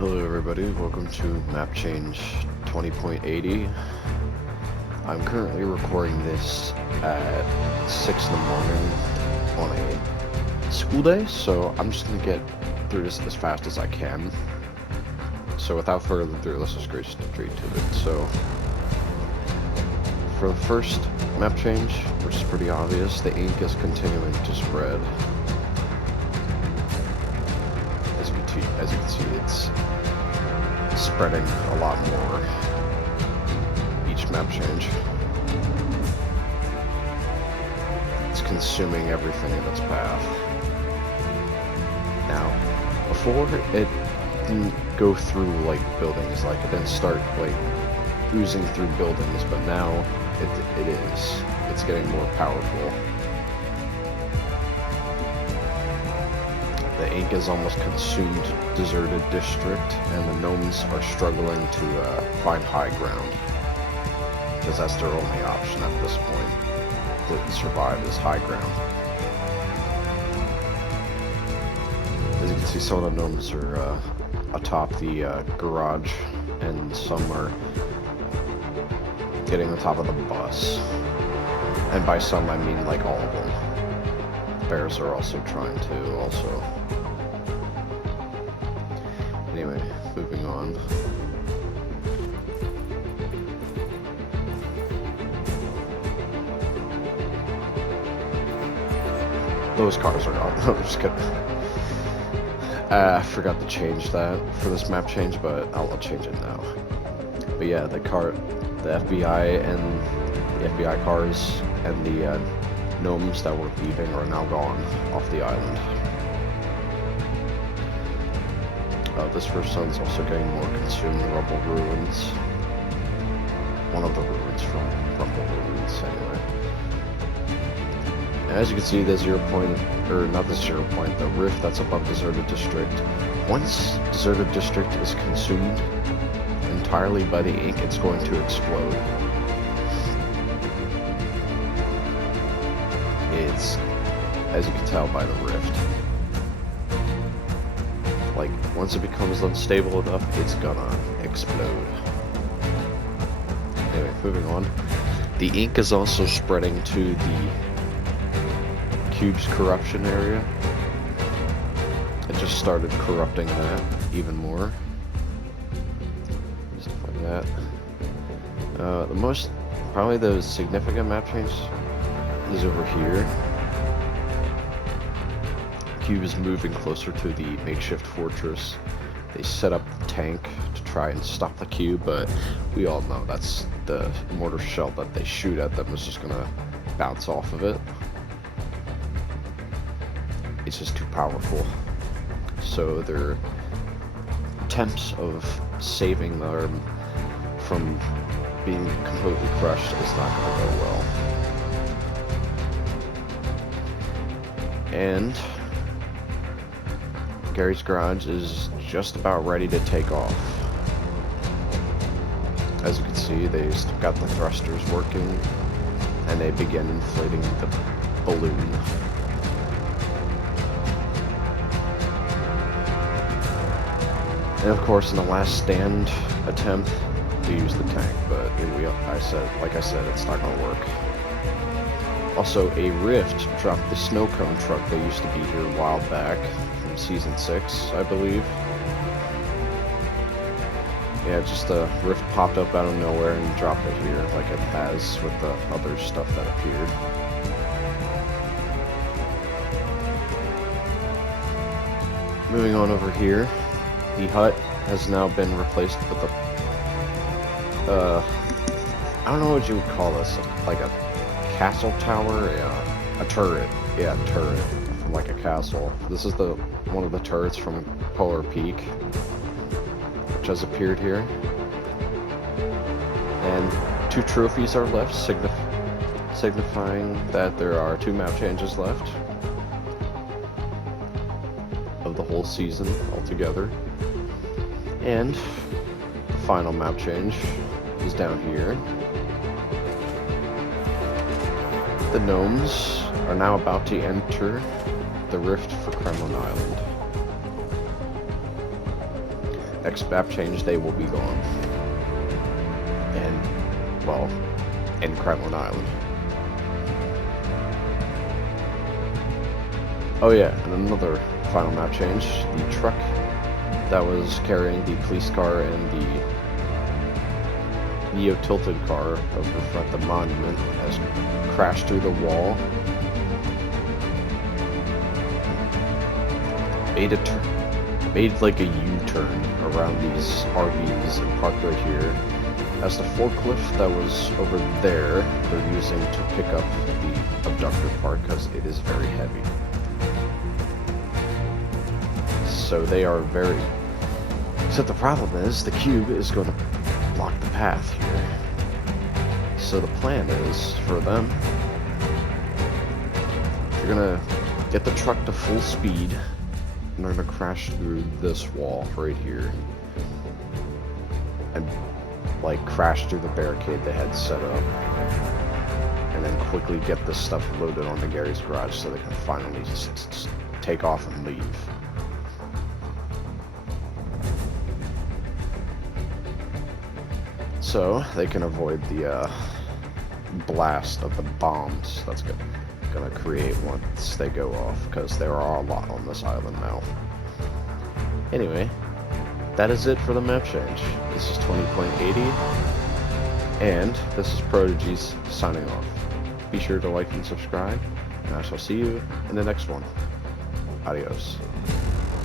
Hello everybody, welcome to map change 20.80. I'm currently recording this at 6 in the morning on a school day, so I'm just going to get through this as fast as I can. So without further ado, let's just go straight to it. So for the first map change, which is pretty obvious, the ink is continuing to spread. As you can see, it's spreading a lot more each map change. It's consuming everything in its path. Now, before it didn't go through like buildings, like it didn't start like oozing through buildings, but now it is. It's getting more powerful. The ink has almost consumed deserted district, and the gnomes are struggling to find high ground, because that's their only option at this point to survive is high ground. As you can see, some of the gnomes are atop the garage, and some are getting on top of the bus. And by some, I mean like all of them. Bears are also trying to also. Anyway, moving on. Those cars are gone. I'm just kidding. I forgot to change that for this map change, but I'll change it now. But yeah, the FBI and the FBI cars and the gnomes that were leaving are now gone off the island. This first one's also getting more consumed. Rubble ruins. One of the ruins from Rumble ruins, anyway. And as you can see, the 0 point, or not the 0 point, the rift that's above deserted district. Once deserted district is consumed entirely by the ink, it's going to explode. It's, as you can tell by the rift, like once it becomes unstable enough, it's gonna explode. Anyway, moving on. The ink is also spreading to the cube's corruption area. It just started corrupting that even more. Just like that. Probably the significant map change is over here. Cube is moving closer to the makeshift fortress. They set up the tank to try and stop the cube, but we all know that's the mortar shell that they shoot at them is just gonna bounce off of it. It's just too powerful. So their attempts of saving them from being completely crushed is not gonna go well. And Gary's garage is just about ready to take off. As you can see, they've got the thrusters working, and they begin inflating the balloon. And of course, in the last stand attempt, they used the tank, but like I said, it's not gonna work. Also, a rift dropped the snow cone truck that used to be here a while back, from Season 6, I believe. Yeah, just a rift popped up out of nowhere and dropped it here, like it has with the other stuff that appeared. Moving on over here, the hut has now been replaced with I don't know what you would call this, like a castle tower, a turret, yeah, a turret from like a castle. This is one of the turrets from Polar Peak, which has appeared here, and 2 trophies are left, signifying that there are 2 map changes left of the whole season altogether. And the final map change is down here. The gnomes are now about to enter the rift for Kremlin Island. next map change, they will be gone. And, well, in Kremlin Island. Oh yeah, and another final map change. The truck that was carrying the police car and the neo-tilted car over front the monument has crashed through the wall. Made like a U-turn around these RVs and parked right here. As the forklift that was over there, they're using to pick up the abductor part because it is very heavy. So they are very... Except the problem is, the cube is going to block the path here. So the plan is, for them, they're going to get the truck to full speed, and they're going to crash through this wall right here. And, like, crash through the barricade they had set up. And then quickly get this stuff loaded onto Gary's garage so they can finally just take off and leave. So they can avoid the blast of the bombs that's gonna create once they go off, because there are a lot on this island now. Anyway, that is it for the map change. This is 20.80, and this is Prodigy's signing off. Be sure to like and subscribe, and I shall see you in the next one. Adios.